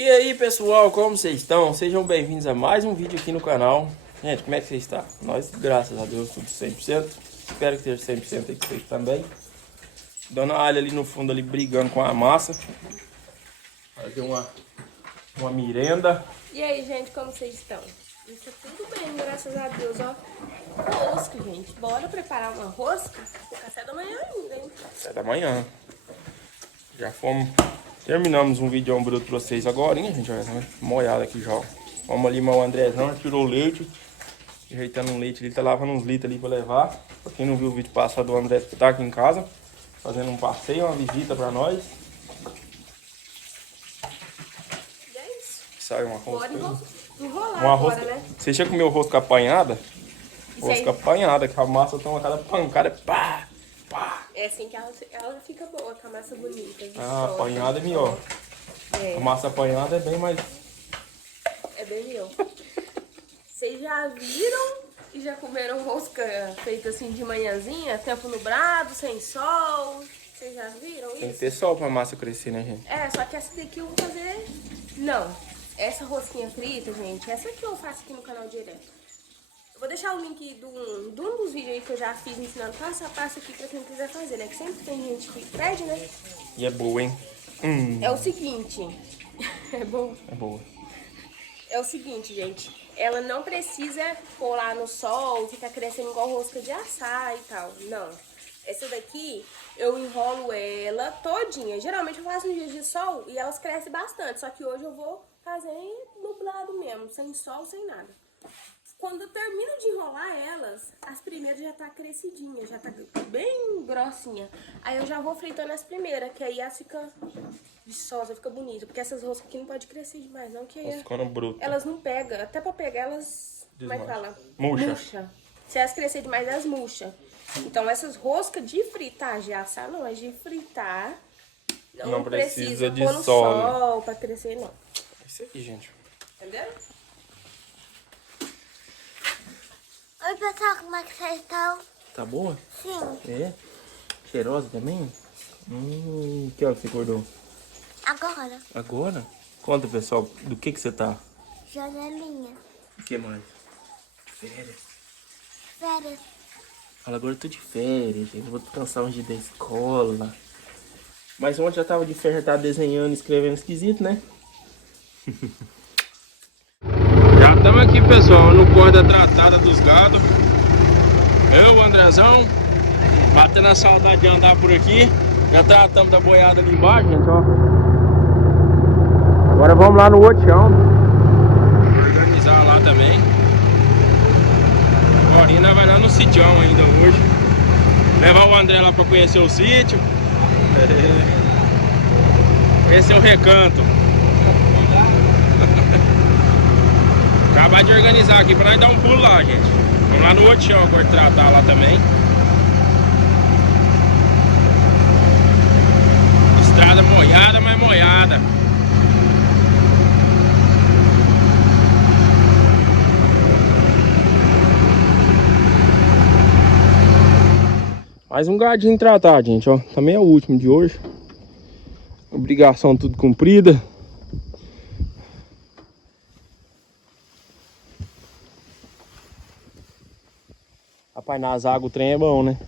E aí pessoal, como vocês estão? Sejam bem-vindos a mais um vídeo aqui no canal. Gente, como é que vocês estão? Nós, graças a Deus, tudo 100%. Espero que esteja 100% aí com vocês também. Dona Alha ali no fundo, ali brigando com a massa. Fazer uma merenda. E aí, gente, como vocês estão? Isso tudo bem, graças a Deus, ó. Rosca, gente. Bora preparar uma rosca pro café da manhã ainda, hein? Café da manhã. Já fomos... Terminamos um vídeo bruto pra vocês agora, hein, gente? Olha, tá molhado aqui já. Vamos ali, o Andrezão tirou o leite. Ajeitando um leite ali, tá lavando uns litros ali pra levar. Pra quem não viu o vídeo passado, o André tá aqui em casa. Fazendo um passeio, uma visita pra nós. E é isso. Sai uma rosca. Bora enrolar uma agora, rosca. né? Você já comeu rosca apanhada? Isso Rosca aí. apanhada, que a massa toma cada pancada. Pá, pá. É assim que ela fica boa, com a massa bonita. Ah, apanhada é melhor. É. A massa apanhada é bem mais... É bem melhor. Vocês já viram e já comeram rosca feita assim de manhãzinha? Tempo nublado, sem sol? Vocês já viram Tem que isso? ter sol pra massa crescer, né, gente? É, só que essa daqui eu vou fazer... Não, essa rosquinha frita, gente, essa aqui eu faço aqui no canal direto. Eu vou deixar o link de um dos vídeos aí que eu já fiz ensinando passo a passo aqui pra quem quiser fazer, né? Que sempre tem gente que pede, né? E é boa, hein? É o seguinte... É bom? É boa. É o seguinte, gente. Ela não precisa pôr lá no sol, ficar crescendo igual rosca de assar e tal. Não. Essa daqui, eu enrolo ela todinha. Geralmente eu faço nos dias de sol e elas crescem bastante. Só que hoje eu vou fazer nublado mesmo, sem sol, sem nada. Quando eu termino de enrolar elas, as primeiras já tá crescidinhas, já tá bem grossinha. Aí eu já vou fritando as primeiras, que aí elas ficam viçosas, fica bonita. Porque essas roscas aqui não pode crescer demais, não, que aí Ficando bruto. elas não pegam. Até pra pegar elas, como é que fala? Murcha. Se elas crescerem demais, elas murcham. Então essas roscas de fritar, de assar não, é de fritar. Não precisa de pôr no sol, sol pra crescer, não. É isso aí, gente. Entendeu? Oi, pessoal, como é que vocês estão? Tá boa? Sim, É? Cheirosa também? Que hora que você acordou? agora, Agora? Conta, pessoal, do que você tá? janelinha, O que mais? Férias. férias, Fala, agora eu tô de férias, gente. Eu vou descansar um dia da escola. Mas ontem já tava de férias, já tava desenhando, escrevendo esquisito, né? Já estamos aqui, pessoal, no corda tratada dos gados. Eu, o Andrezão, batendo a saudade de andar por aqui. Já tratamos da boiada ali embaixo, gente, ó. Agora vamos lá no outro chão. Organizar lá também. Agora ainda vai lá no sitião ainda hoje. Levar o André lá pra conhecer o sítio. Conhecer o recanto. Acabar de organizar aqui pra nós dar um pulo lá, gente. Vamos lá no outro chão agora tratar lá também. Estrada molhada, mas molhada. Mais um gadinho tratado, gente, ó. Também é o último de hoje. Obrigação tudo cumprida. Rapaz, nas águas o trem é bom, né?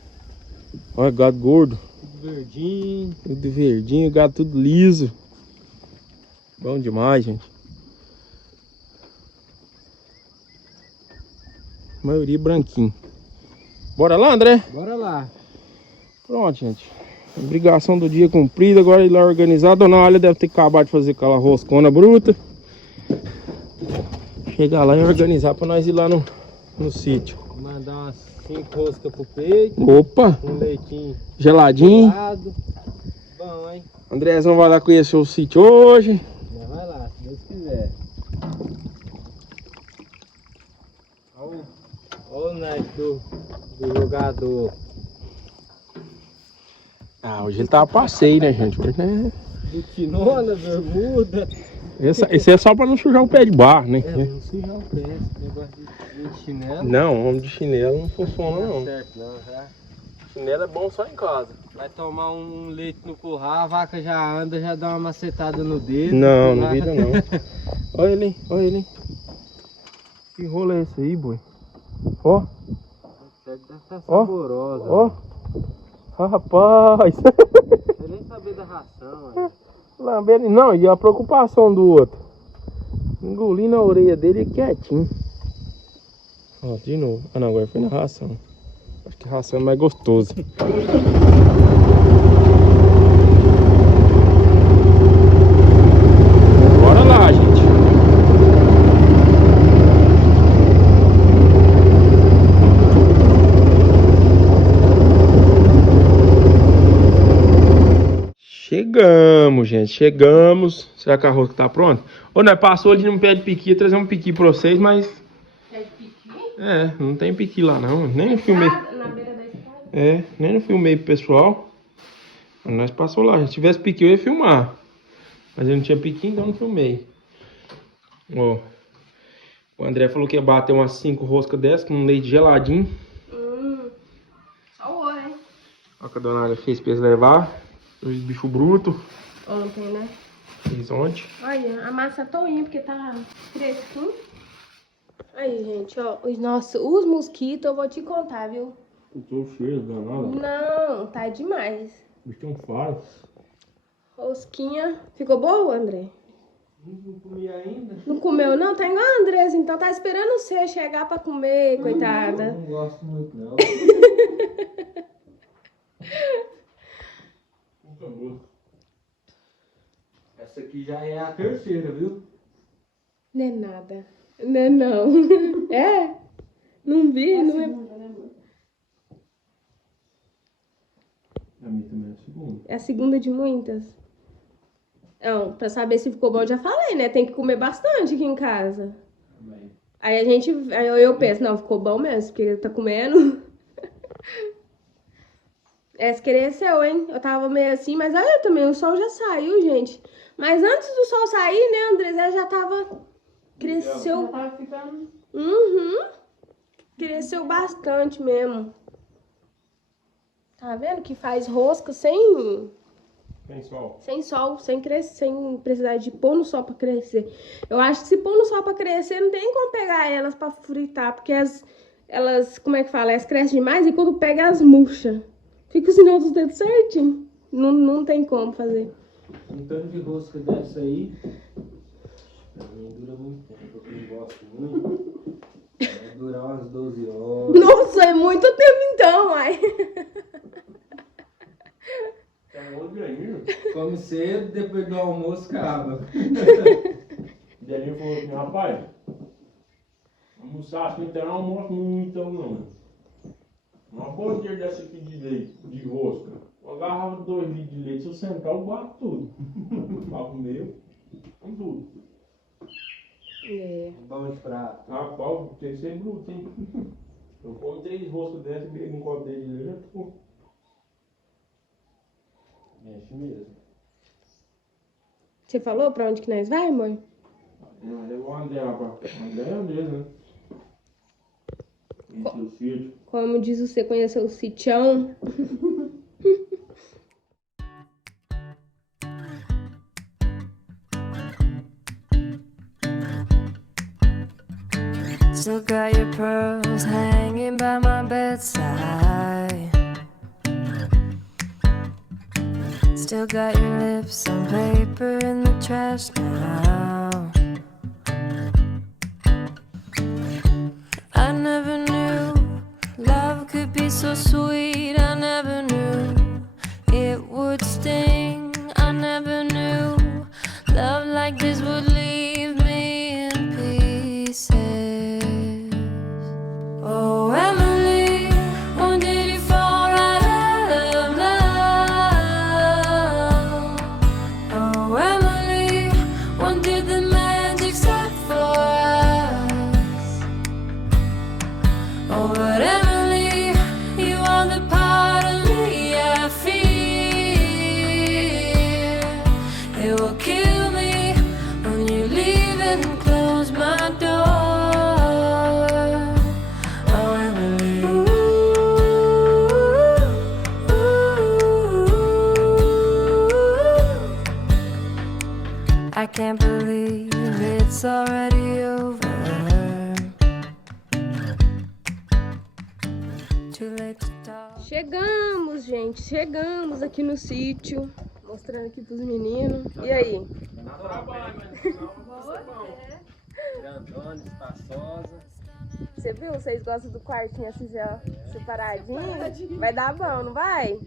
Olha, gado gordo. Tudo verdinho. Tudo verdinho, gado tudo liso. Bom demais, gente. A maioria branquinho. Bora lá, André? Bora lá. Pronto, gente. Obrigação do dia cumprida. Agora ir lá organizar. Dona Alha deve ter acabado de fazer aquela roscona bruta. Chegar lá e organizar pra nós ir lá no sítio. Vou mandar umas 5 roscas pro peito. Opa! Um leitinho Geladinho. gelado. Bom, hein? Andrezão vai lá conhecer o sítio hoje. Mas vai lá, se Deus quiser. Olha o Nike do jogador. Ah, hoje ele tá a passeio, né, gente? Hoje Do quinola, bermuda. esse é só pra não sujar o pé de barro, né? É, não sujar o pé. Esse negócio de chinelo. Não, homem de chinelo não funciona, Não não. dá certo não, já. Chinelo é bom só em casa. Vai tomar um leite no curral, a vaca já anda, já dá uma macetada no dedo. Não, não vira não. Olha ele, olha ele. Que rolo é esse aí, boi? Ó, Deve estar Ó, saborosa. ó. Rapaz. Você nem saber da ração, velho. Lambendo, não, e a preocupação do outro. Engolindo a orelha dele quietinho. Ó, de novo. Ah não, agora foi na ração. Acho que a ração é mais gostoso. Bora lá, gente. Chegamos, gente. Chegamos. Será que a rosca tá pronta? Ô, nós passou ali no pé de piqui, ia trazer um piqui pra vocês, mas... Pé de piqui? É, não tem piqui lá não. Nem no filmei. Na beira da estrada? É, nem no filmei pro pessoal. Mas nós passou lá. Se tivesse piqui eu ia filmar. Mas eu não tinha piqui, então não filmei. Ó. O André falou que ia bater umas 5 roscas dessas com um leite geladinho. Só o ouro, hein? Ó, que a dona Águia fez pra eles levar. Os bichos brutos. Ontem, né? Fez ontem. Olha, a massa toinha, porque tá fresquinho. Aí, gente, ó. Os mosquitos, eu vou te contar, viu? Eu tô cheio, danado. Não, tá demais. O bicho tem um faro. Rosquinha. Ficou boa, André? Não comi ainda. Não comeu, não? Tá igual a Andressa, então tá esperando você chegar pra comer, coitada. Não gosto muito, não. Essa aqui já é a terceira, viu? Não é nada. Não é não. É? Não vi, não é. A minha também é a segunda. É a segunda de muitas? Não, pra saber se ficou bom, eu já falei, né? Tem que comer bastante aqui em casa. Aí a gente, aí eu penso, não, ficou bom mesmo, porque tá comendo. Essa cresceu, hein? Eu tava meio assim, mas olha também, o sol já saiu, gente. Mas antes do sol sair, né, André, ela já tava... Cresceu... Já tava ficando... Uhum. Cresceu bastante mesmo. Tá vendo que faz rosca sem... Tem sol. Sem sol, sem crescer, sem precisar de pôr no sol pra crescer. Eu acho que se pôr no sol pra crescer, não tem como pegar elas pra fritar, porque elas, como é que fala? Elas crescem demais e quando pega, elas murcham. Fica o sinal dos dedos certinho. Não tem como fazer. Um tanto de rosca dessa aí, pra mim dura muito tempo, porque eu gosto muito. Vai durar umas 12 horas. Nossa, é muito tempo então, ai. É outro ainda. Come cedo, depois do almoço acaba. O Delinho falou assim, rapaz, almoçar assim, não tem almoço muito não. Uma bandeja dessa aqui de leite, de rosca. Uma garrafa de 2 litros de leite, se eu sentar, eu bato tudo. Papo meu, com tudo. É. Bom de prato. Rapaz, tem que ser bruto, hein? Eu como 3 roscas dessas e bebo um copo dele de leite, já tô. Mexe mesmo. Você falou pra onde que nós vai, amor? Não, levou o André lá pra... O André é mesmo, né? Em seu sítio. Como diz você, conheceu o sitião? Still got your pearls hanging by my bedside. Still got your lips on paper in the trash now. I never knew love could be so sweet. I never knew it would sting. I never knew love like this would leave me in pieces. Oh, Emily, when did you fall right out of love? Oh, Emily, when did the magic start for us? Oh, but Emily, you are the part of me I fear. It will kill me when you leave and close my door. Oh, Emily, it's already over. Too late to talk. Chegamos, gente. Chegamos aqui no sítio. Mostrando aqui pros meninos. E aí? Grandona, espaçosa. Você viu? Vocês gostam do quartinho assim já separadinho? Vai dar bom, não vai?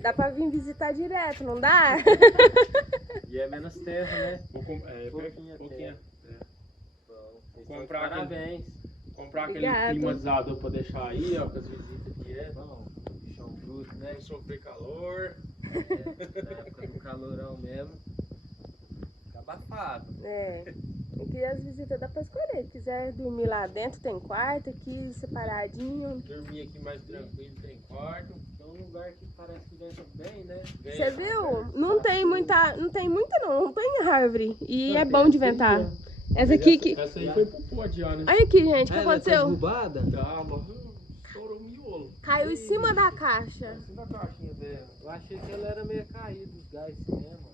Dá pra vir visitar direto, não dá? E é menos terra, né? Pouquinho. Comprar parabéns. Comprar aquele Obrigado. climatizador pra deixar aí, ó, com as visitas direto. Bom, chão bruto, né? Não sofrer calor. Na época do calorão mesmo. Fica abafado. É. Aqui as visitas dá pra escolher. Se quiser dormir lá dentro, tem quarto, aqui separadinho. Dormir aqui mais tranquilo, tem quarto. É um lugar que parece que venta bem, né? Você viu? Não tem muita não, não tem árvore. E é bom de ventar. Essa aqui que... Essa aí foi pro pote já, né? Olha aqui, gente, o que Ela tá aconteceu? derrubada? Tá, estourou o miolo. Caiu em cima da caixa. Assim da caixinha dela. Eu achei que ela era meio caída, os gás mesmo.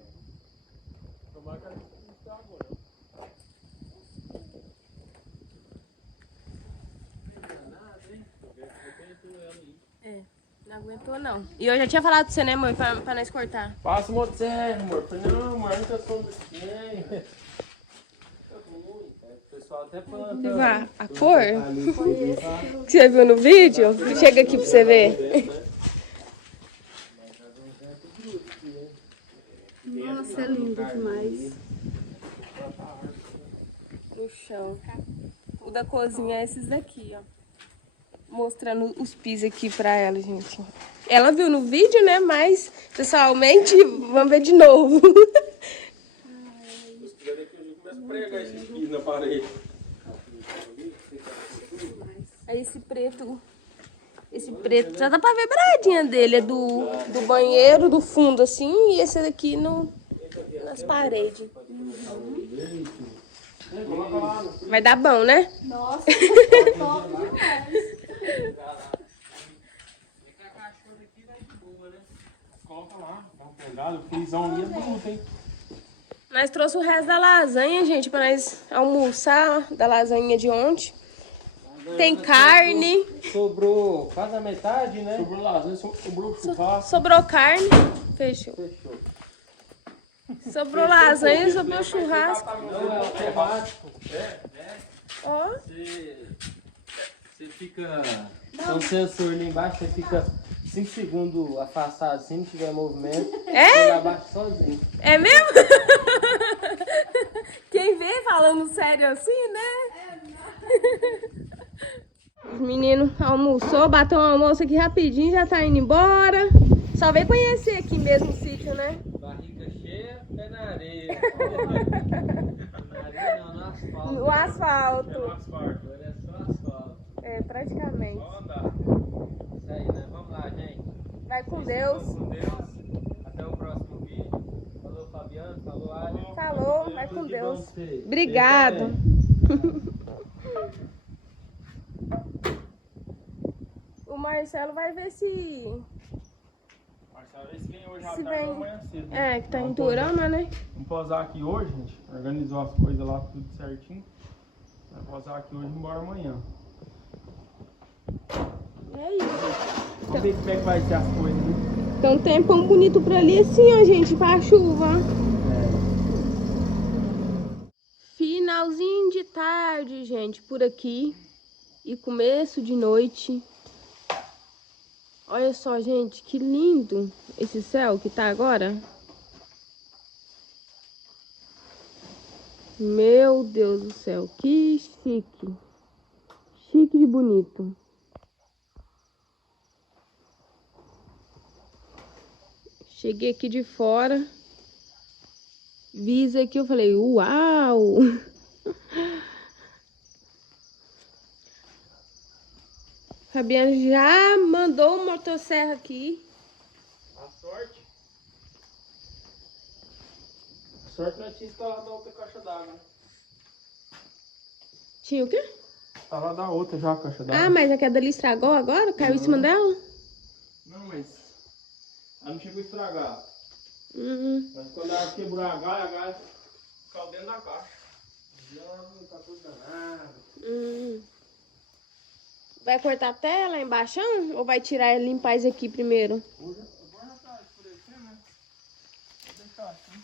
Tomara que ela não estragou, né? Não aguentou, não. E eu já tinha falado pra você, né, amor? Pra nós cortar. Passa o motosserra, amor. Falei, não, amor, não tá sombra aqui. O pessoal até planta. Ah, a cor que você viu no vídeo, chega aqui pra você ver. Nossa, é lindo demais. No chão. O da cozinha é esses daqui, ó. Mostrando os pisos aqui pra ela, gente. Ela viu no vídeo, né? Mas, pessoalmente, vamos ver de novo. Se tiver daqui, eu começo a pregar esses pisos na parede. Aí esse preto já dá pra ver a beiradinha dele, é do banheiro, do fundo assim, e esse daqui nas paredes. Vai dar bom, né? Nossa, top demais. Coloca lá, dá uma pegada. O pisão ali é bruto, hein? Nós trouxe o resto da lasanha, gente, pra nós almoçar, da lasanha de ontem. Tem carne. Sobrou quase a metade, né? Sobrou lasanha, sobrou churrasco. Sobrou carne. Fechou. Fechou. Sobrou lasanha, sobrou churrasco. Não, é automático. Ó. Você fica. Tem um sensor ali embaixo, você fica 5 segundos afastado, se não tiver movimento, É? ele abaixa sozinho. É mesmo? Quem vê falando sério assim, né? Os meninos almoçou, bateu um almoço aqui rapidinho, já tá indo embora. Só veio conhecer aqui mesmo o sítio, né? Barriga cheia, pé na areia. Na areia não, no asfalto. No asfalto. No asfalto. Agora é só asfalto. É, praticamente. Só andar. Isso aí, né? Vamos lá, gente. Vai com Deus. Com Deus. Até o próximo vídeo. Falou, Fabiano. Falou, Ali. Falou, vai com Tudo de bom Deus. pra vocês. Obrigado. O Marcelo vai ver se... Marcelo, esse vem hoje à Se tarde vem. ou amanhã cedo. Né? É, que tá em Turama, né? Vamos posar aqui hoje, gente. Organizou as coisas lá, tudo certinho. Vai posar aqui hoje e embora amanhã. É isso. Vamos ver como é que vai ser as coisas, né? Então, um tempão bonito pra ali assim, ó, gente, pra chuva. Finalzinho de tarde, gente, por aqui. E começo de noite. Olha só, gente, que lindo esse céu que tá agora. Meu Deus do céu, que chique. Chique de bonito. Cheguei aqui de fora. Vi isso aqui, eu falei, uau! Fabiano já mandou o motosserra aqui. A sorte. A sorte não tinha instalado a outra caixa d'água. Tinha o quê? Instalado a outra já, a caixa d'água. Ah, mas a queda ali estragou agora? Caiu em cima dela? Não, mas ela não chegou a estragar. Uhum. Mas quando ela quebrou a galha caiu dentro da caixa. Não, tá tudo danado. Vai cortar até lá embaixo ou vai tirar e limpar isso aqui primeiro? Agora tá escurecendo, né? Vou deixar assim.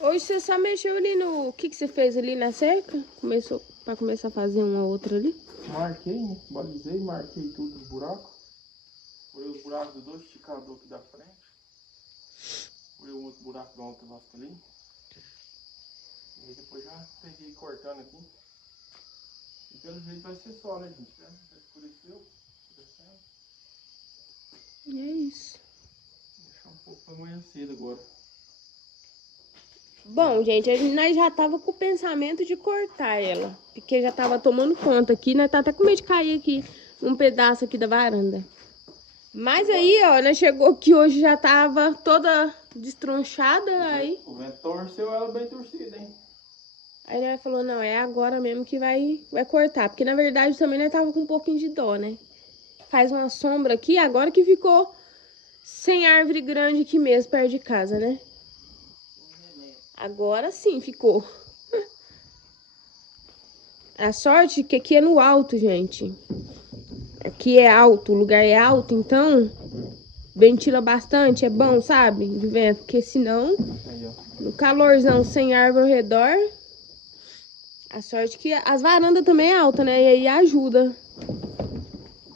Hoje você só mexeu ali no... O que você fez ali na cerca? Começou pra começar a fazer uma outra ali? Marquei, né? Balizei, marquei tudo os buracos. Furei os buracos dos dois esticadores aqui da frente. Furei o outro buraco da outra vasca ali. E aí depois já peguei cortando aqui. E pelo jeito vai ser só, né, gente? Já escureceu. Escurecendo. E é isso. Vou deixar um pouco pra amanhã cedo agora. Bom, gente, nós já tava com o pensamento de cortar ela. Porque já tava tomando conta aqui. Nós tá até com medo de cair aqui um pedaço aqui da varanda. Mas aí, ó, nós chegou aqui hoje já tava toda destronchada. Aí O vento torceu ela bem torcida, hein? Aí nós falou, não, é agora mesmo que vai cortar. Porque na verdade também nós tava com um pouquinho de dó, né? Faz uma sombra aqui, agora que ficou sem árvore grande aqui mesmo, perto de casa, né? Agora sim ficou. A sorte que aqui é no alto, gente. Aqui é alto, o lugar é alto, então ventila bastante, é bom, sabe? De vento, porque senão, Aí, ó. no calorzão, sem árvore ao redor, a sorte que as varandas também é alta, né? E aí ajuda.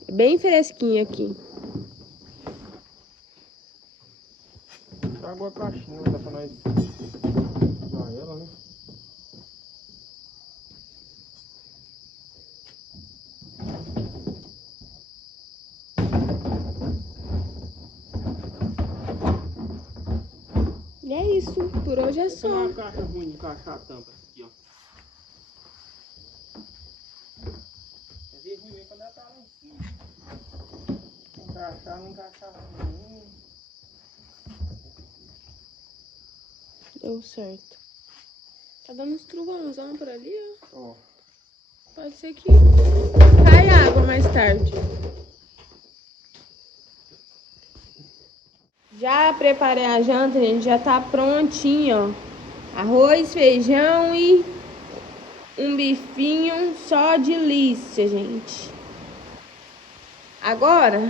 É bem fresquinho aqui. Água caixinha, dá pra nós usar ela, né? E é isso, por hoje é Essa não é só. uma caixa ruim de encaixar a tampa aqui, ó. É ver ruim mesmo quando ela tá lá em cima. Encaixar, não encaixar ruim. Deu certo. Tá dando uns trovãozão por ali, ó. Ó. Pode ser que caia água mais tarde. Já preparei a janta, gente. Já tá prontinho, ó. Arroz, feijão e um bifinho só de delícia, gente. Agora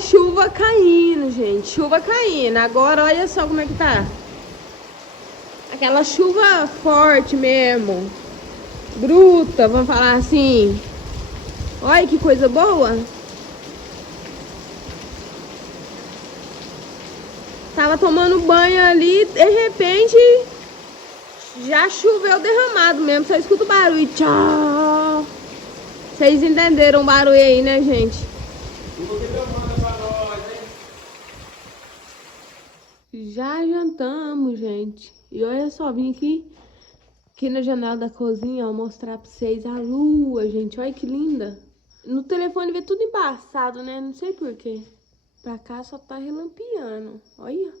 chuva caindo, gente. Chuva caindo. Agora olha só como é que tá. Aquela chuva forte mesmo. Bruta, vamos falar assim. Olha que coisa boa. Tava tomando banho ali, de repente já choveu derramado mesmo. Só escuta o barulho. Tchau. Vocês entenderam o barulho aí, né, gente? Já jantamos, gente. E olha só, vim aqui na janela da cozinha, ó, mostrar pra vocês a lua, gente. Olha que linda. No telefone vê tudo embaçado, né? Não sei porquê. Pra cá só tá relampeando. Olha.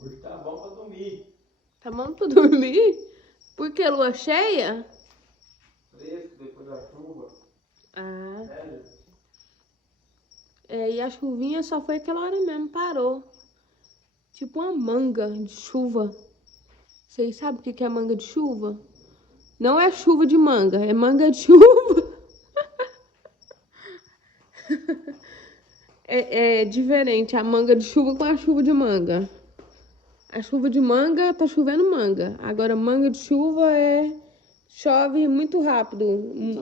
Hoje tá bom pra dormir. Tá bom pra dormir? Por que lua cheia? Fresco depois da chuva. Ah. Sério? É, e a chuvinha só foi aquela hora mesmo, parou. Tipo uma manga de chuva. Vocês sabem o que é manga de chuva? Não é chuva de manga, é manga de chuva. É diferente a manga de chuva com a chuva de manga. A chuva de manga tá chovendo manga. Agora manga de chuva chove muito rápido.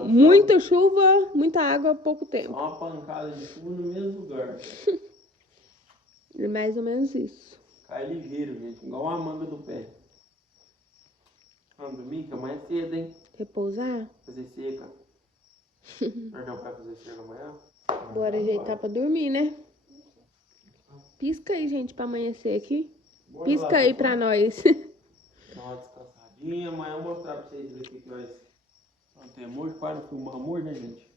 Muita chuva, muita água, pouco tempo. Só uma pancada de chuva no mesmo lugar. É mais ou menos isso. Cai ligeiro, gente. Igual uma manga do pé. Vamos dormir, que amanhã é cedo, hein? Repousar? Fazer seca. Nós já vai fazer seca amanhã? Bora ajeitar pra dormir, né? Pisca aí, gente, pra amanhecer aqui. Bora Pisca lá, aí pessoal. pra nós. Dá uma descansadinha. Amanhã eu vou mostrar pra vocês o que nós temos hoje. Quase filmamos, né, gente?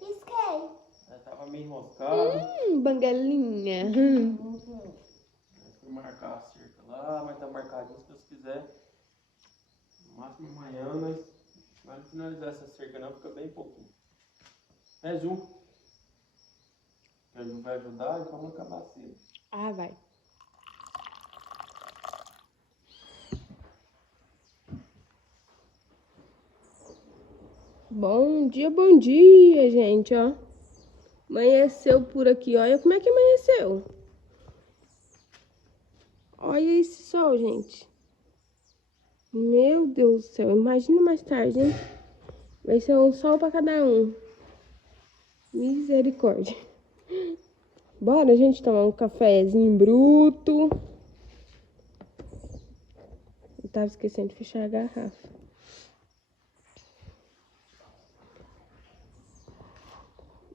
Pisquei. Já tava meio enroscado. Banguelinha. Aí fui marcar a cerca lá, mas tá marcadinho se Deus quiser. No máximo amanhã nós vamos finalizar essa cerca, não, fica bem pouquinho. É, Ju? A Ju vai ajudar e vamos acabar cedo. Ah, vai. Bom dia, gente, ó. Amanheceu por aqui, olha como é que amanheceu. Olha esse sol, gente. Meu Deus do céu, imagina mais tarde, hein? Vai ser um sol pra cada um. Misericórdia. Bora, gente, tomar um cafezinho bruto. Eu tava esquecendo de fechar a garrafa.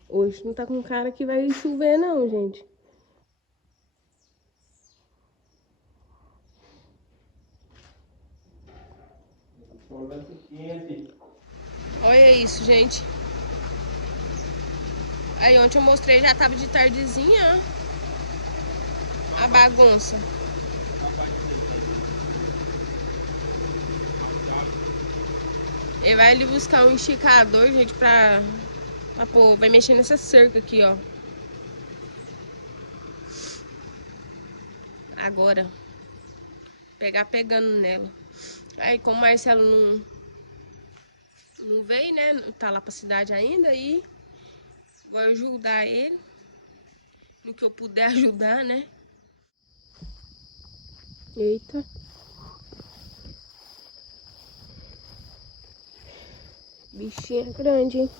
Hoje não tá com cara que vai chover, não, gente. Olha isso, gente. Aí ontem eu mostrei, já tava de tardezinha, ó. A bagunça. Ele vai ali buscar um esticador, gente, pra pôr. Vai mexer nessa cerca aqui, ó. Agora. Pegando nela. Aí, como o Marcelo não veio, né? Tá lá pra cidade ainda. E vou ajudar ele. No que eu puder ajudar, né? Eita. Bichinha grande, hein?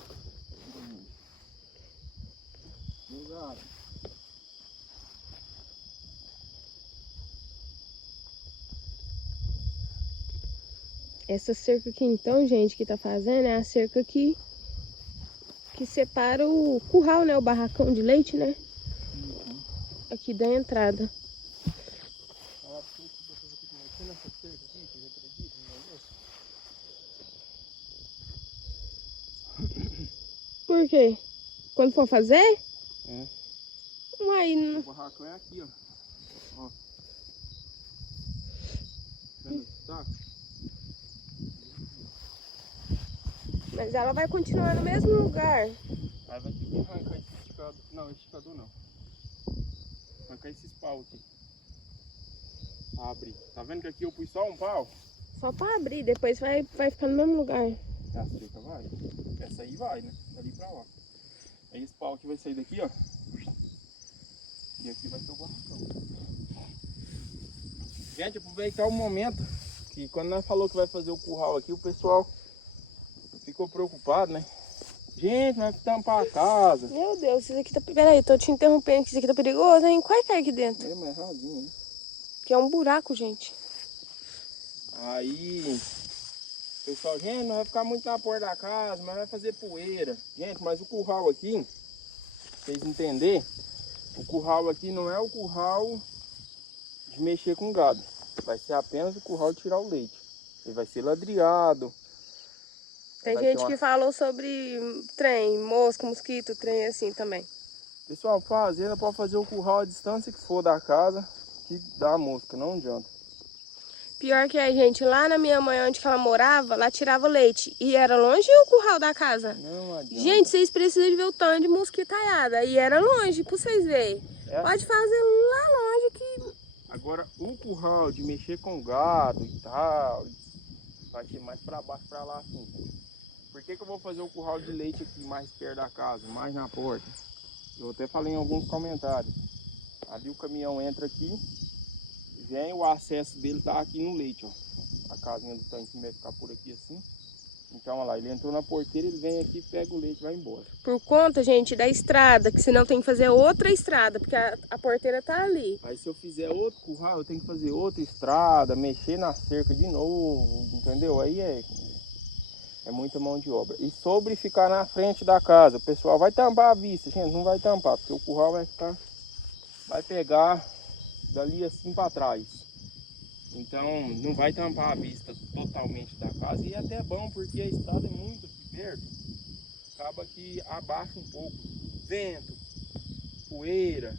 Essa cerca aqui, então, gente, que tá fazendo é a cerca que separa o curral, né? O barracão de leite, né? Aqui da entrada. Por quê? Quando for fazer? É. Uai, O barracão é aqui, ó. Ó. Vendo esse saco? mas ela vai continuar no mesmo lugar. Aí vai ter que arrancar esse esticador. Não, esticador não. Arrancar esses paus aqui. Pra abrir. Tá vendo que aqui eu pus só um pau? Só pra abrir, depois vai ficar no mesmo lugar. A cerca vai. Essa aí vai, né? Dali pra lá. Aí esse pau aqui vai sair daqui, ó. E aqui vai ser o barracão. Gente, aproveitar o momento que quando nós falou que vai fazer o curral aqui, o pessoal ficou preocupado, né? Gente, vai tampar a casa. Meu Deus, isso aqui tá... Peraí, tô te interrompendo, que isso aqui tá perigoso, hein? Quase cai aqui dentro. É, mas rasinho, né? Que é um buraco, gente. Aí, o pessoal, gente, não vai ficar muito na porta da casa, mas vai fazer poeira. Gente, mas o curral aqui, pra vocês entenderem, o curral aqui não é o curral de mexer com gado. Vai ser apenas o curral de tirar o leite. Ele vai ser ladriado. Tem Vai gente ter uma... que falou sobre trem, mosca, mosquito, trem assim também. Pessoal, fazenda pode fazer o curral a distância que for da casa, que dá mosca, não adianta. Pior que é, gente, lá na minha mãe, onde que ela morava, lá tirava leite. E era longe o curral da casa. Não adianta. Gente, vocês precisam de ver o tanto de mosquitaiada. E era longe, pra vocês verem. É. Pode fazer lá longe que... Agora, o curral de mexer com gado e tal, vai ser mais pra baixo, pra lá assim. Por que eu vou fazer o curral de leite aqui mais perto da casa, mais na porta? Eu até falei em alguns comentários. Ali o caminhão entra aqui, vem, o acesso dele tá aqui no leite, ó. A casinha do tanque vai ficar por aqui assim. Então, olha lá, ele entrou na porteira, ele vem aqui, pega o leite e vai embora. Por conta, gente, da estrada, que senão tem que fazer outra estrada, porque a porteira tá ali. Aí se eu fizer outro curral, eu tenho que fazer outra estrada, mexer na cerca de novo, entendeu? Aí é muita mão de obra. E sobre ficar na frente da casa, o pessoal vai tampar a vista, gente, não vai tampar, porque o curral vai pegar dali assim para trás. Então não vai tampar a vista totalmente da casa e é até bom porque a estrada é muito aqui perto, acaba que abaixa um pouco vento, poeira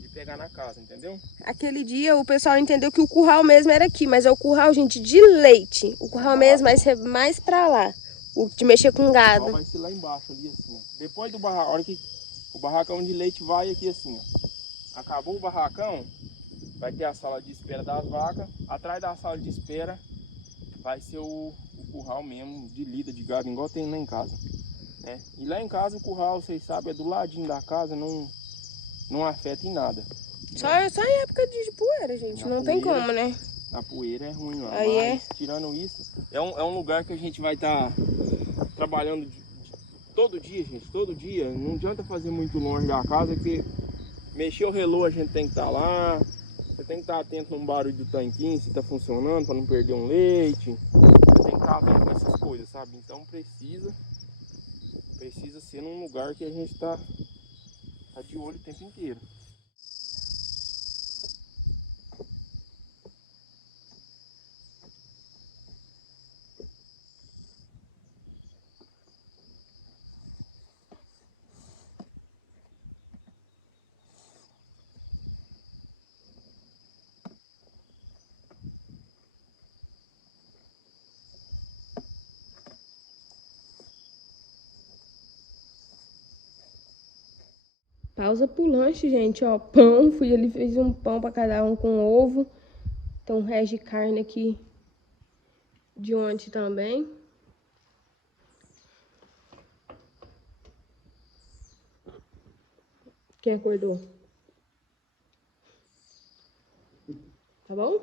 de pegar na casa, entendeu? Aquele dia o pessoal entendeu que o curral mesmo era aqui, mas é o curral, gente, de leite. O curral mesmo vai ser mais pra lá, o de mexer com gado. Vai ser lá embaixo ali assim, ó. Depois do barracão, a hora que o barracão de leite vai aqui assim, ó. acabou o barracão, vai ter a sala de espera das vacas. Atrás da sala de espera vai ser o curral mesmo de lida de gado, igual tem lá em casa, né? E lá em casa o curral, vocês sabem, é do ladinho da casa, não afeta em nada. Só em época de poeira, gente. Não tem como, né? A poeira é ruim lá, Aí mas tirando isso, é um lugar que a gente vai estar trabalhando todo dia, gente, todo dia. Não adianta fazer muito longe da casa, porque mexer o relógio a gente tem que estar lá. Você tem que estar atento no barulho do tanquinho, se está funcionando, para não perder um leite. Você tem que estar atento com essas coisas, sabe? Então precisa ser num lugar que a gente tá de olho o tempo inteiro. Pausa pro lanche, gente, ó, pão, fui ali, fiz um pão pra cada um com ovo, tem um resto de carne aqui de ontem também. Quem acordou? Tá bom?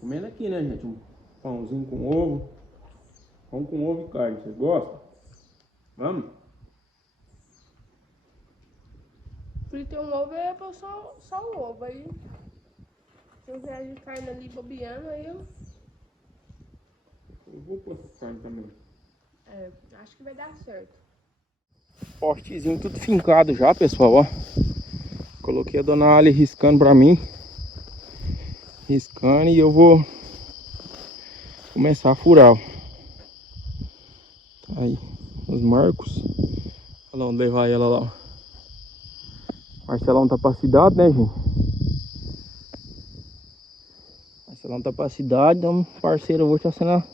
Comendo aqui, né, gente, um pãozinho com ovo, pão com ovo e carne, vocês gostam? Vamos? Fritei um ovo e é só o ovo aí. Tem um resto de carne ali bobeando, aí eu vou pôr essa carne também. Acho que vai dar certo. Postezinho tudo fincado já, pessoal, ó. Coloquei a dona Ali riscando pra mim. Riscando e eu vou começar a furar, ó. Tá aí os marcos. Olha lá onde levar ela lá, ó. Marcelão tá pra cidade, né, gente? Marcelão tá pra cidade, então parceiro hoje tá sendo a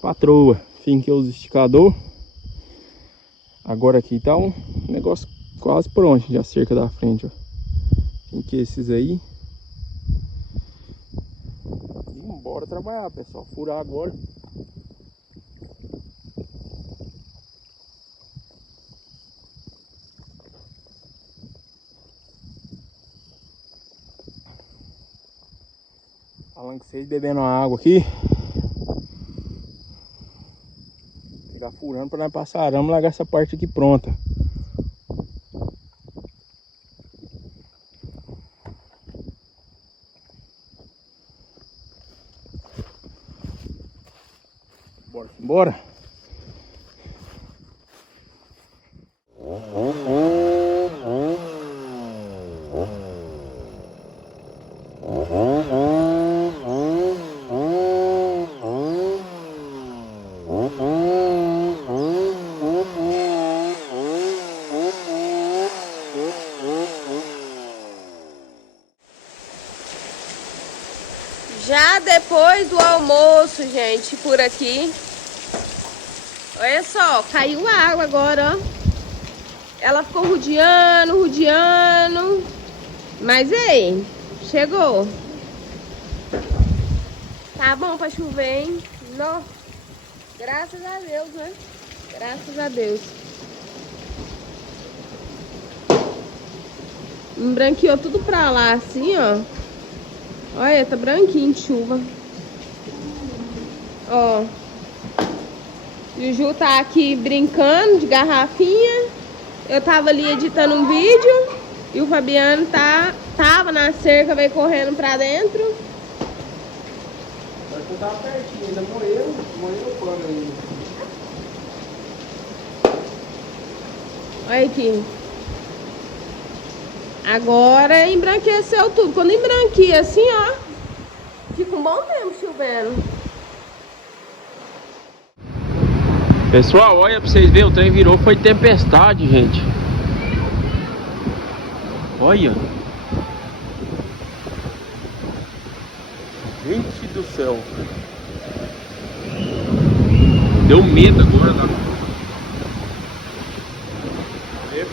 patroa. Finquei os esticador. Agora aqui tá um negócio quase pronto, já cerca da frente, ó. Finquei esses aí. E bora trabalhar, pessoal. Furar agora. Falando que vocês bebendo água aqui. Já furando para nós passar arame e largar essa parte aqui pronta. Bora, bora. Já depois do almoço, gente, por aqui. Olha só, caiu a água agora, ó. Ela ficou rodeando. Mas ei, chegou. Tá bom pra chover, hein? Nossa, graças a Deus, né? Graças a Deus. Embranqueou tudo pra lá, assim, ó. Olha, tá branquinho de chuva. Ó. Juju tá aqui brincando de garrafinha. Eu tava ali editando um vídeo. E o Fabiano tava na cerca, veio correndo pra dentro. Mas tu tava pertinho, ainda moeu o pano ainda. Olha aqui. Agora embranqueceu tudo. Quando embranqueia assim, ó, fica um bom tempo chovendo. Pessoal, olha pra vocês verem, o trem virou, foi tempestade, gente. Olha. Gente do céu. Deu medo agora, tá?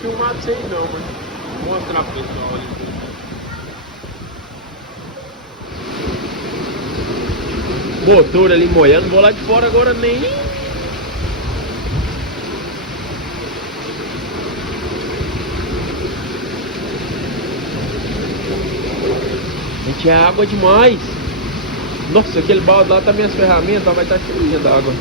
filmar pra vocês não, mas vou mostrar pro pessoal ali. Motor ali moendo, vou lá de fora agora nem. Gente, é água demais. Nossa, aquele balde lá tá minhas ferramentas, vai estar cheio d'água.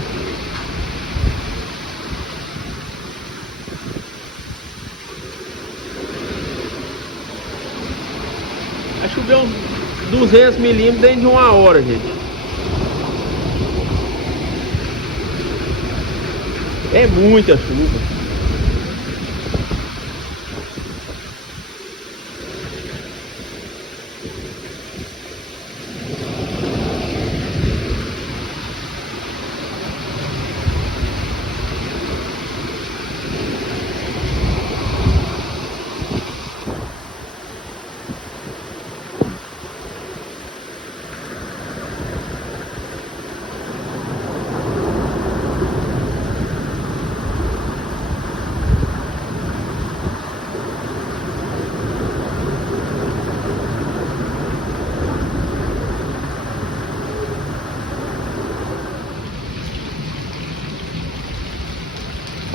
Vai chover uns 200 milímetros dentro de 1 hora, gente. É muita chuva.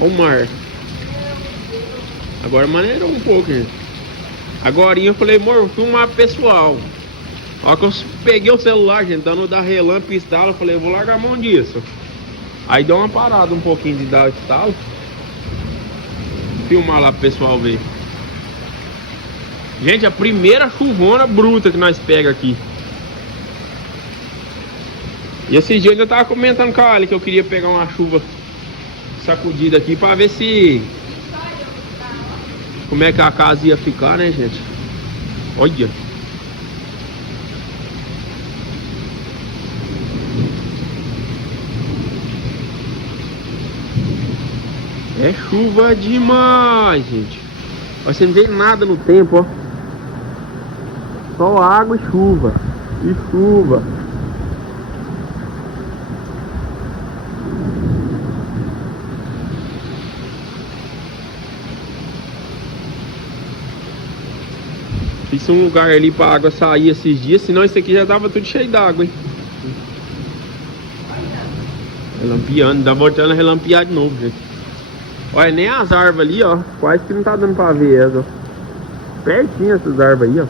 Olha o mar. Agora maneirou um pouco, gente. Agora eu falei, amor, vou filmar pessoal. A hora que eu peguei o celular, gente, dando da relâmpago e estalo, eu falei, eu vou largar a mão disso. Aí deu uma parada um pouquinho de dar o estalo. Filmar lá pro pessoal ver. Gente, a primeira chuvona bruta que nós pega aqui. E esses dias eu tava comentando com a Ali que eu queria pegar uma chuva sacudida aqui pra ver se... como é que a casa ia ficar, né, gente? Olha. É chuva demais, gente. Você não vê nada no tempo, ó. Só água e chuva. E chuva. Fiz um lugar ali pra água sair esses dias, senão isso aqui já tava tudo cheio d'água, hein? Relampeando, tá voltando a relampear de novo, gente. Olha, nem as árvores ali, ó. Quase que não tá dando pra ver elas, ó. Pertinho essas árvores aí, ó.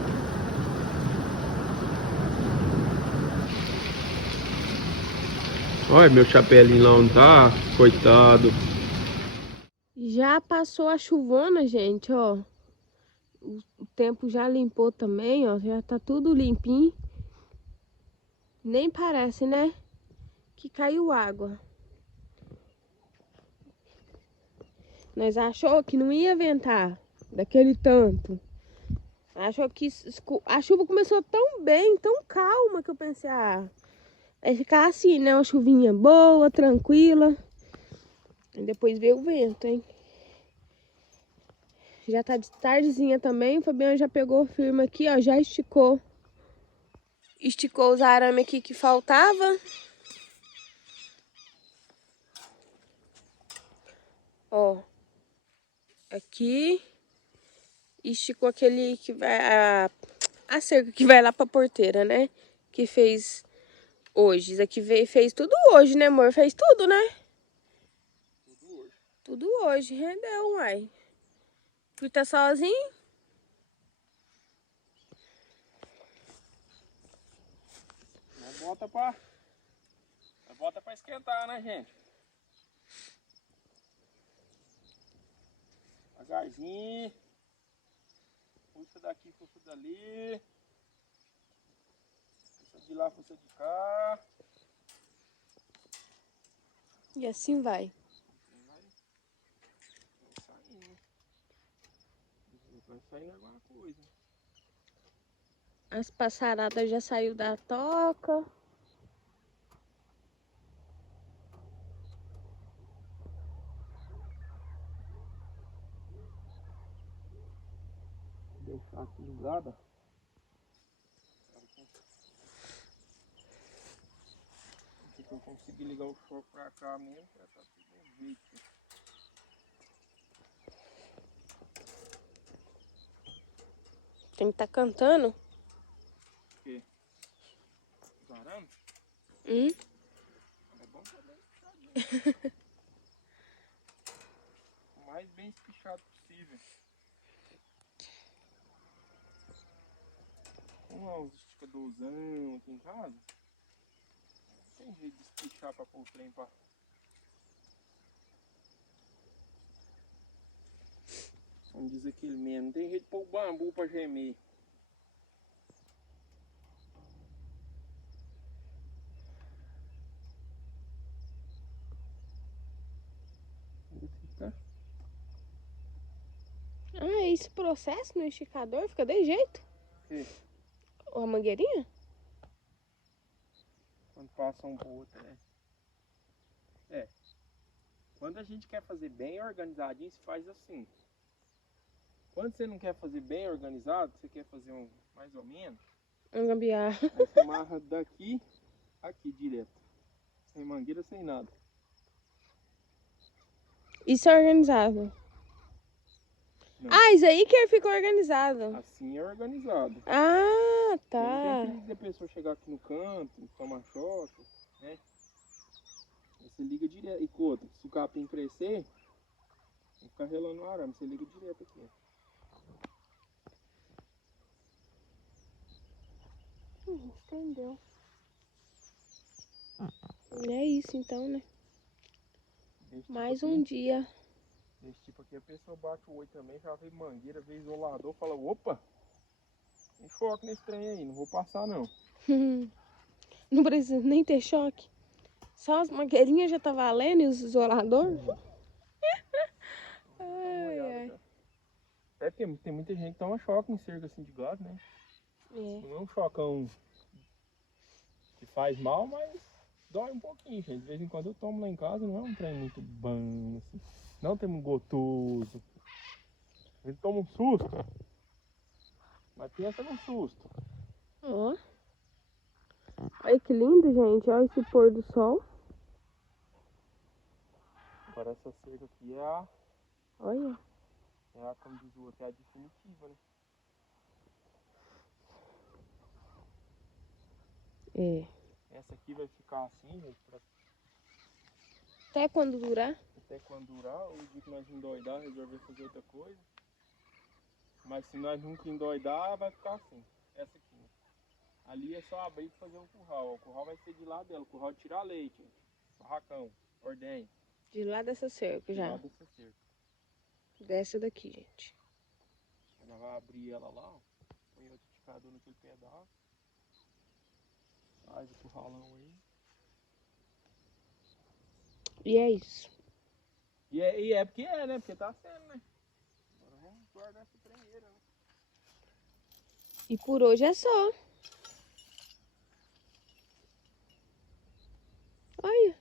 Olha meu chapelinho lá onde tá. Coitado. Já passou a chuvona, gente, ó. O tempo já limpou também, ó. Já tá tudo limpinho. Nem parece, né? Que caiu água. Nós achou que não ia ventar daquele tanto. Achou que a chuva começou tão bem, tão calma, que eu pensei, ah, vai ficar assim, né? Uma chuvinha boa, tranquila. E depois veio o vento, hein? Já tá de tardezinha também. O Fabiano já pegou firme aqui, ó. Já esticou. Esticou os arames aqui que faltava. Ó. Aqui. Esticou aquele que vai... A cerca que vai lá pra porteira, né? Que fez hoje. Isso aqui veio, fez tudo hoje, né, amor? Fez tudo, né? Tudo hoje. Tudo hoje. Rendeu, uai. Tu tá sozinho? Bota pra esquentar, né, gente? Devagarzinho. Puxa daqui, puxa dali. Puxa de lá, puxa de cá. E assim vai. Vai saindo alguma coisa. As passaradas já saiu da toca. Deixar aqui ligada. Se eu conseguir ligar o choque pra cá mesmo, já tá tudo no jeito. Tem que tá cantando. O quê? Os arames? Hum? É bom também espichadinho. O mais bem espichado possível. Vamos lá, os esticadorzão aqui em casa. Tem jeito de espichar pra pôr o trem pra... Vamos dizer aquele mesmo. Não tem jeito de pôr o bambu pra gemer. Tá? Ah, esse processo no esticador fica de jeito? O quê? A mangueirinha? Quando passa um pro outro, né? É. Quando a gente quer fazer bem organizadinho, se faz assim. Quando você não quer fazer bem organizado, você quer fazer um mais ou menos, Um gambiarra. aí você amarra daqui, aqui direto. Sem mangueira, sem nada. Isso é organizado. Não. Ah, isso aí que fica organizado. Assim é organizado. Ah, Não tá. tem perigo da pessoa chegar aqui no canto, tomar choque, né? Aí você liga direto. E outra, se o capim crescer, vai ficar relando o arame. Você liga direto aqui. Entendeu. É isso então, né? Desse tipo Mais aqui, um dia. Desse tipo aqui a pessoa bate o olho também, já vê mangueira, vê isolador, fala, opa, tem choque nesse trem aí, não vou passar não. Não precisa nem ter choque. Só as mangueirinhas já tá valendo e os isoladores. Dá uma olhada, tá? É porque tem muita gente que toma choque em cerca assim de gado, né? É. Não é um chocão que faz mal, mas dói um pouquinho, gente. De vez em quando eu tomo lá em casa, não é um trem muito bom, assim. Não tem um gotoso. A gente toma um susto, mas pensa no susto. Ó. Olha que lindo, gente. Olha esse pôr do sol. Agora essa cerca aqui Olha. como diz o outro, é a definitiva, né? É. Essa aqui vai ficar assim, gente, Até quando durar? até quando durar, o dia que nós endoidar, resolver fazer outra coisa. Mas se nós nunca endoidar, vai ficar assim. Essa aqui. Ali é só abrir para fazer o curral. O curral vai ser de lá dela. O curral de tirar leite. Barracão, ordenha. De lá dessa cerca De já. lá dessa cerca. Dessa daqui, gente. Ela vai abrir ela lá, ó. Põe outro esticador naquele pedaço. Faz o curralão aí. E é isso. E é porque é, né? Porque tá sendo, né? Agora vamos guardar essa tremeira, né? E por hoje é só. Olha.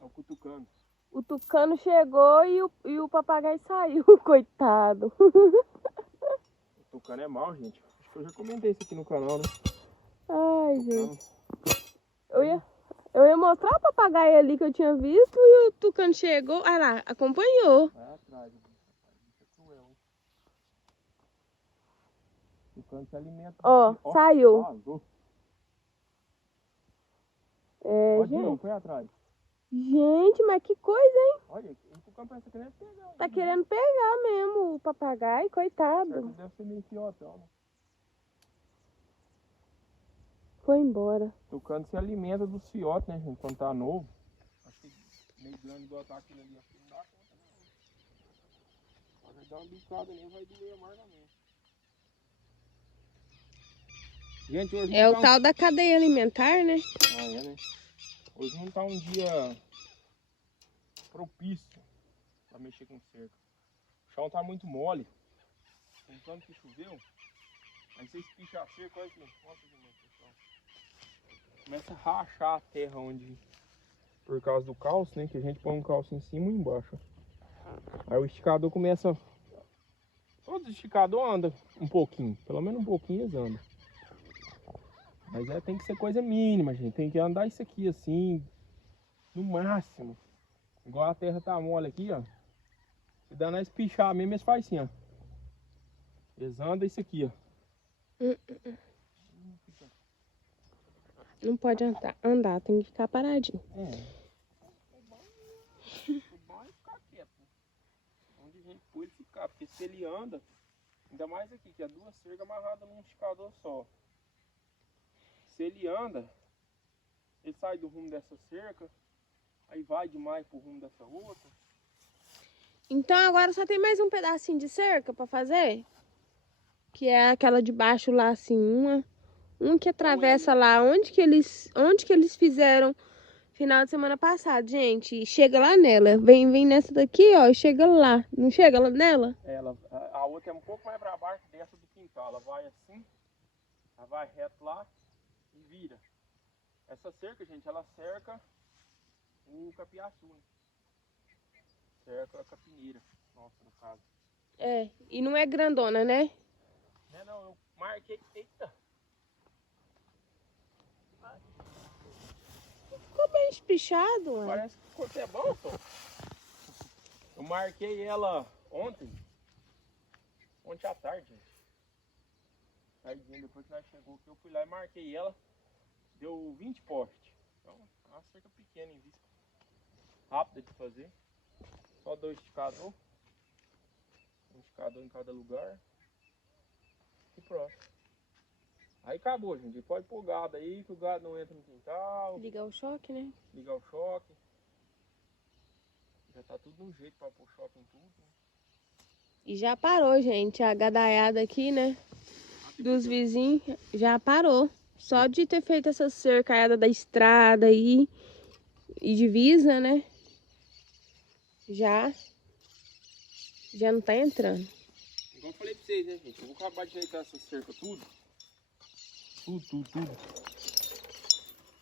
É o cutucano. O tucano chegou e o papagaio saiu, coitado. O tucano é mau, gente. Acho que eu já comentei isso aqui no canal, né? Ai, Tucano. gente. Eu ia mostrar o papagaio ali que eu tinha visto e o tucano chegou. Ah lá, acompanhou. Vai atrás, bicho é cruel, hein? O tucano se alimenta. Ó, saiu. Vazou. É, Ó, de novo, gente. foi atrás. Gente, mas que coisa, hein? Olha, o tucano parece que querendo pegar. Tá querendo pegar mesmo o papagaio, coitado. Deve ser meio fiotão, né? Foi embora. O tucano se alimenta dos fiotes, né, gente? Quando tá novo. Acho que meio grande igual tá aquilo ali. Acho que não dá conta, não. Vai dar uma bicada ali, vai doer amargamente. Gente, hoje É não o tá tal da cadeia alimentar, né? Ah, é, né? Hoje não tá um dia propício pra mexer com cerca. O chão tá muito mole. Com tanto que choveu. Aí você espicha a cerca, olha aqui. Nossa, que mano, pessoal. Começa a rachar a terra onde... Por causa do calço, né? Que a gente põe um calço em cima e embaixo. Aí o esticador começa... Todo esticador anda um pouquinho. Pelo menos um pouquinho eles andam. Mas tem que ser coisa mínima, gente. Tem que andar isso aqui assim, no máximo. Igual a terra tá mole aqui, ó. Se dá na espichar mesmo, eles fazem assim, ó. Eles andam isso aqui, ó. Não pode andar, tem que ficar paradinho. O bom é ficar quieto. Onde a gente pôr ele ficar, porque se ele anda, ainda mais aqui, que é 2 cercas amarradas num esticador só. Se ele anda, ele sai do rumo dessa cerca, aí vai demais pro rumo dessa outra. Então agora só tem mais um pedacinho de cerca pra fazer? Que é aquela de baixo lá, assim, um que atravessa lá, onde que eles fizeram final de semana passado, gente. Chega lá nela, vem nessa daqui, ó, e chega lá. Não chega lá nela? A outra é um pouco mais pra baixo dessa do quintal. Ela vai assim, ela vai reto lá e vira. Essa cerca, gente, ela cerca o capiaçu, né? Cerca a capineira, nossa, no caso. É, e não é grandona, né? Não, eu marquei. Eita! Ficou bem espichado, ué. Parece que ficou até bom, só. Eu marquei ela ontem à tarde, gente. Aí depois que nós chegou aqui, eu fui lá e marquei ela. Deu 20 postes. Então, é uma cerca pequena em vista. Rápida de fazer. Só 2 esticadores. Um esticador em cada lugar. E pronto. Aí acabou, gente. Pode pôr gado aí, que o gado não entra no quintal. Ligar o choque, né? Ligar o choque. Já tá tudo no jeito pra pôr choque em tudo. Né? E já parou, gente. A gadaiada aqui, né? Dos vizinhos já parou. Só de ter feito essa cercaiada da estrada aí e divisa, né? Já não tá entrando. Igual eu falei pra vocês, né, gente? Eu vou acabar de ajeitar essa cerca tudo. Tudo.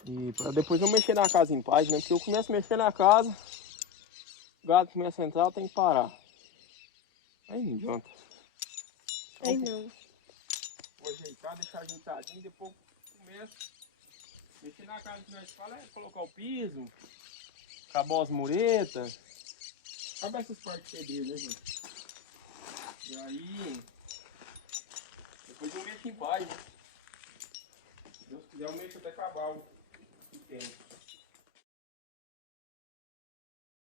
E pra depois eu mexer na casa em paz, né? Porque eu começo a mexer na casa, o gado começa a entrar, eu tenho que parar. Aí não adianta. Aí não. Vou ajeitar, deixar ajeitadinho, depois começo a mexer na casa que nós falamos, é colocar o piso, acabar as muretas, acabar essas partes de pedreiro, né, gente? E aí, depois eu mexo em paz, né? Se Deus quiser, eu mexo até acabar o tempo.